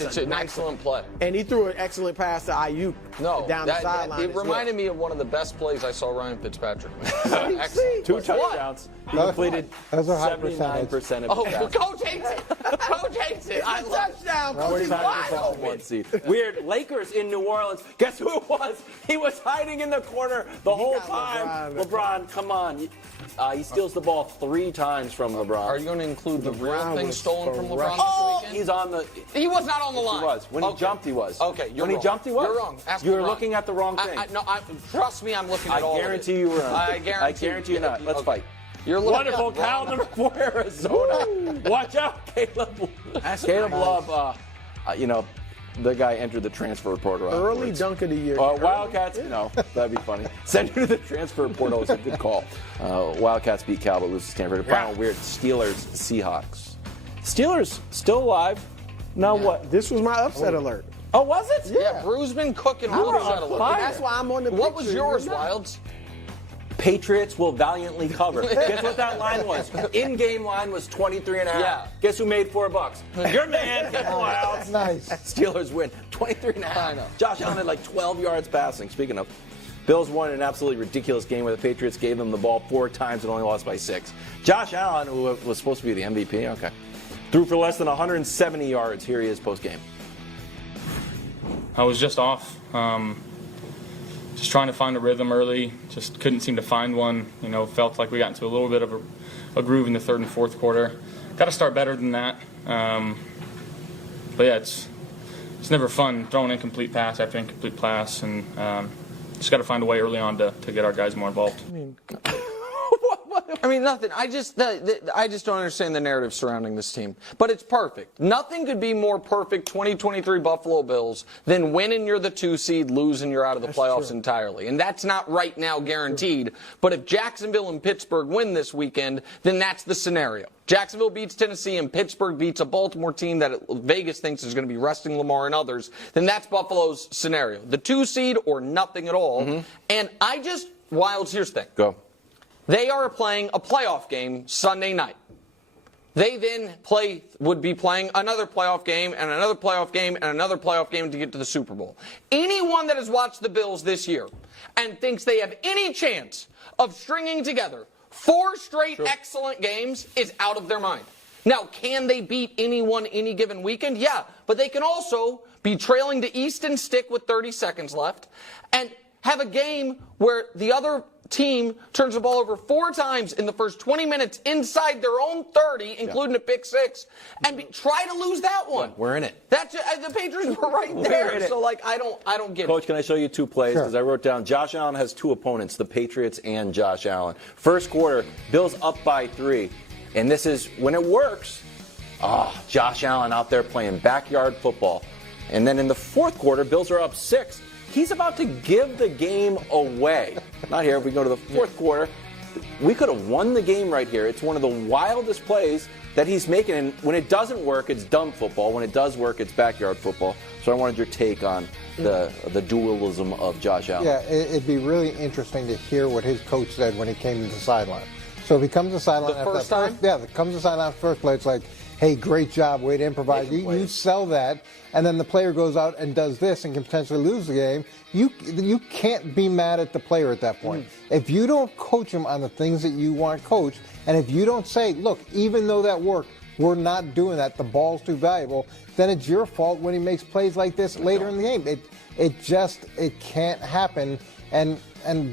it's an excellent play. And he threw an excellent pass to Ayuk down the sideline. It reminded me of one of the best plays I saw Ryan Fitzpatrick make. Excellent. 2 touchdowns. He completed Those are high 79% of his passes. Coach hates it. Coach hates it. I love Touchdown. Coach is wide open. 1 seed. Weird. Lakers in New Orleans. Guess who it was? He was hiding in the corner the whole time. LeBron, come on. He steals the ball 3 times from LeBron. Are you going to include the real thing stolen from LeBron Oh, this weekend? he's on the. He was not on the line. He was. When he jumped, he was. Okay, you're When wrong. he jumped, he was. You're wrong. Ask You're LeBron. looking at the wrong thing. Trust me, I'm looking at all of it. I guarantee you were wrong. I guarantee you not. Let's fight. You're looking Wonderful. at Cal number 4, Arizona. Watch out, Caleb. Caleb Love, the guy entered the transfer portal. Early dunk of the year. Wildcats, that'd be funny. Send you to the transfer portal is a good call. Wildcats beat Cal, but lose to Stanford. Final weird, Steelers, Seahawks. Steelers still alive. Now what? This was my upset alert. Oh, was it? Yeah, Bruce been cooking with upset alert. That's why I'm on the What picture. was yours, Wilds? Patriots will valiantly cover. Guess what that line was? In-game line was 23.5. Yeah. Guess who made $4? Your man, Kevin Wilds. Nice. Steelers win 23.5. I know. Josh Allen had like 12 yards passing. Speaking of, Bills won an absolutely ridiculous game where the Patriots gave them the ball 4 times and only lost by 6. Josh Allen, who was supposed to be the MVP, threw for less than 170 yards. Here he is post-game. I was just off. Just trying to find a rhythm early, just couldn't seem to find one. Felt like we got into a little bit of a groove in the 3rd and 4th quarter. Got to start better than that. But yeah, it's never fun throwing incomplete pass after incomplete pass, and just got to find a way early on to get our guys more involved. I mean, nothing. I just don't understand the narrative surrounding this team. But it's perfect. Nothing could be more perfect 2023 Buffalo Bills than winning you're the 2 seed, losing you're out of the playoffs entirely. And that's not right now guaranteed. But if Jacksonville and Pittsburgh win this weekend, then that's the scenario. Jacksonville beats Tennessee and Pittsburgh beats a Baltimore team that Vegas thinks is going to be resting Lamar and others, then that's Buffalo's scenario. The 2 seed or nothing at all. And Wilds, here's the thing. Go. They are playing a playoff game Sunday night. They then would be playing another playoff game and another playoff game and another playoff game to get to the Super Bowl. Anyone that has watched the Bills this year and thinks they have any chance of stringing together 4 straight excellent games is out of their mind. Now, can they beat anyone any given weekend? Yeah, but they can also be trailing to Easton Stick with 30 seconds left and have a game where the other team turns the ball over 4 times in the first 20 minutes inside their own 30, including a pick 6, and try to lose that one. Yeah, we're in it. The Patriots were right there. So, I don't get it. Coach, can I show you 2 plays? Because I wrote down Josh Allen has 2 opponents, the Patriots and Josh Allen. First quarter, Bills up by 3. And this is when it works. Josh Allen out there playing backyard football. And then in the 4th quarter, Bills are up 6. He's about to give the game away. Not here. If we go to the 4th quarter, we could have won the game right here. It's one of the wildest plays that he's making. And when it doesn't work, it's dumb football. When it does work, it's backyard football. So I wanted your take on the dualism of Josh Allen. Yeah, it'd be really interesting to hear what his coach said when he came to the sideline. So if he comes to the sideline The first time? comes to the sideline first play, it's like, hey, great job, way to improvise. You sell that, and then the player goes out and does this and can potentially lose the game. You can't be mad at the player at that point. If you don't coach him on the things that you want coached, and if you don't say, look, even though that worked, we're not doing that, the ball's too valuable, then it's your fault when he makes plays like this later in the game. It can't happen, and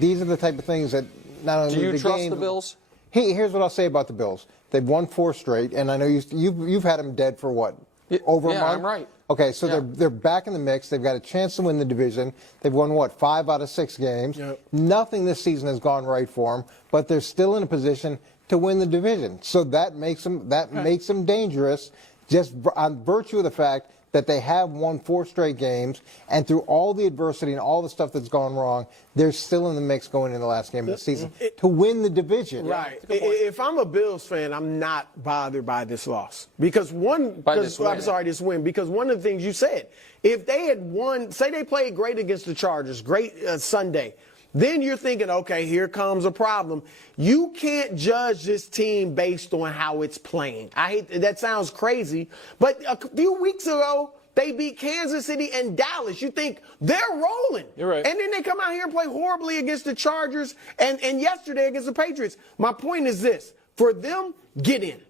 these are the type of things that not only Do you the trust game, the Bills? Here's what I'll say about the Bills. They've won 4 straight, and I know you've had them dead for what? Over a month? Yeah, I'm right. Okay, so they're back in the mix. They've got a chance to win the division. They've won, 5 out of 6 games. Yep. Nothing this season has gone right for them, but they're still in a position to win the division. So that makes them dangerous just on virtue of the fact that they have won 4 straight games, and through all the adversity and all the stuff that's gone wrong, they're still in the mix going into the last game of the season to win the division. Right. If I'm a Bills fan, I'm not bothered by this loss. Because this win. Because one of the things you said, if they had won, say they played great against the Chargers, great Sunday, then you're thinking, okay, here comes a problem. You can't judge this team based on how it's playing. That sounds crazy, but a few weeks ago, They beat Kansas City and Dallas. You think they're rolling. You're right. And then they come out here and play horribly against the Chargers and yesterday against the Patriots. My point is this. For them, get in.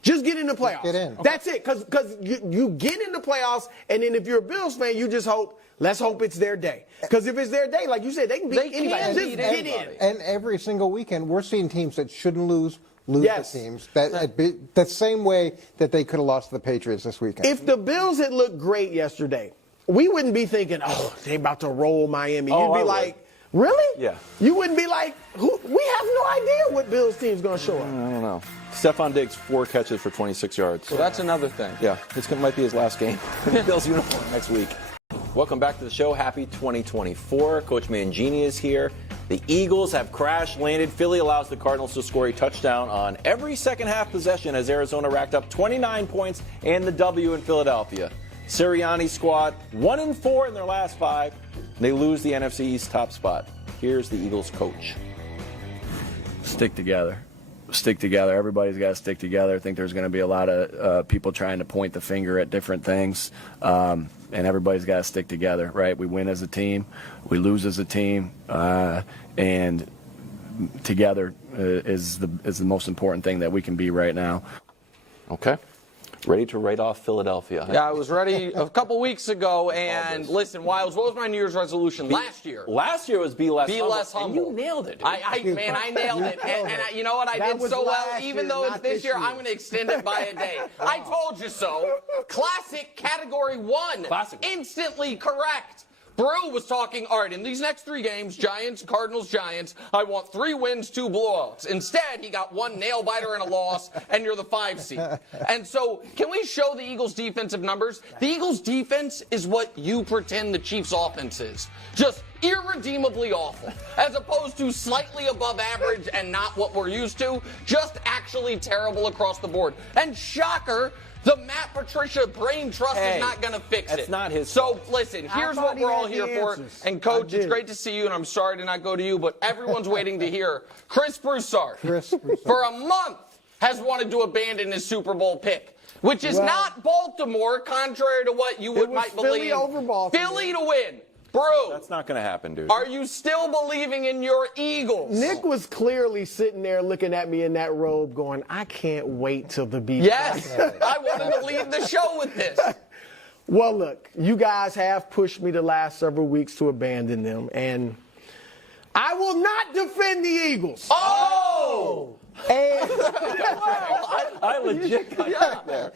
Just get in the playoffs. Get in. That's it. Because you get in the playoffs, and then if you're a Bills fan, you just hope, let's hope it's their day. Because if it's their day, like you said, they can beat anybody. Just get in. And every single weekend, we're seeing teams that shouldn't lose Yes. the teams. The same way that they could have lost to the Patriots this weekend. If the Bills had looked great yesterday, we wouldn't be thinking, oh, they about to roll Miami. You'd be like, really? Yeah. You wouldn't be like, we have no idea what Bills team's going to show up. I don't know. Stephon Diggs, 4 catches for 26 yards. So that's another thing. Yeah, might be his last game in the Bills uniform next week. Welcome back to the show. Happy 2024. Coach Mangini is here. The Eagles have crash landed. Philly allows the Cardinals to score a touchdown on every second half possession as Arizona racked up 29 points and the W in Philadelphia. Sirianni's squad 1-4 in their last 5. They lose the NFC East top spot. Here's the Eagles coach. Stick together. Stick together. Everybody's got to stick together. I think there's going to be a lot of people trying to point the finger at different things, and everybody's got to stick together, right? We win as a team, we lose as a team, and together is the most important thing that we can be right now. Okay. Ready to write off Philadelphia. Yeah, I was ready a couple weeks ago, and listen, Wiles, what was my New Year's resolution last year? Last year was be less humble. And you nailed it. I nailed it. And you know what? I did so well. Even though it's this year, I'm going to extend it by a day. I told you so. Classic category 1. Classic. Instantly correct. Brew was talking, all right, in these next 3 games, Giants, Cardinals, Giants, I want 3 wins, 2 blowouts. Instead, he got 1 nail-biter and a loss, and you're the 5 seed. And so, can we show the Eagles' defensive numbers? The Eagles' defense is what you pretend the Chiefs' offense is. Just irredeemably awful, as opposed to slightly above average and not what we're used to, just actually terrible across the board. And shocker, the Matt Patricia brain trust is not going to fix it. That's not his So, listen, here's what we're all here for. And, Coach, it's great to see you, and I'm sorry to not go to you, but everyone's waiting to hear. Chris Broussard, for a month, has wanted to abandon his Super Bowl pick, which is not Baltimore, contrary to what you might believe. Philly over Baltimore. Philly to win. Brew. That's not going to happen, dude. Are you still believing in your Eagles? Nick was clearly sitting there looking at me in that robe going, I can't wait till the beat. Yes. I wanted to lead the show with this. Well, look, you guys have pushed me the last several weeks to abandon them, and I will not defend the Eagles. Oh! And I legit got out there.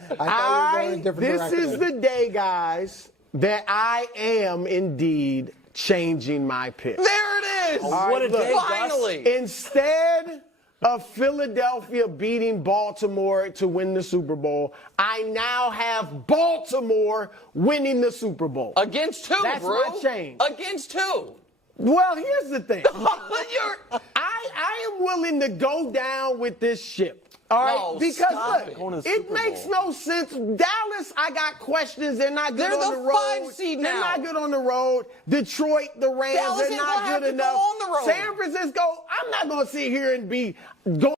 this is the day, guys, that I am indeed changing my pick. There it is! What a day, finally! Instead of Philadelphia beating Baltimore to win the Super Bowl, I now have Baltimore winning the Super Bowl. Against who, That's bro? my change. Against who? Well, here's the thing. You're... I am willing to go down with this ship. All right, No, because stop look, it. it makes no sense. Dallas, I got questions. They're not good They're on the the road. 5 seed They're now. not good on the road. Detroit, the Rams, Dallas they're ain't not gonna have good to go enough. on the road. San Francisco, I'm not going to sit here and be going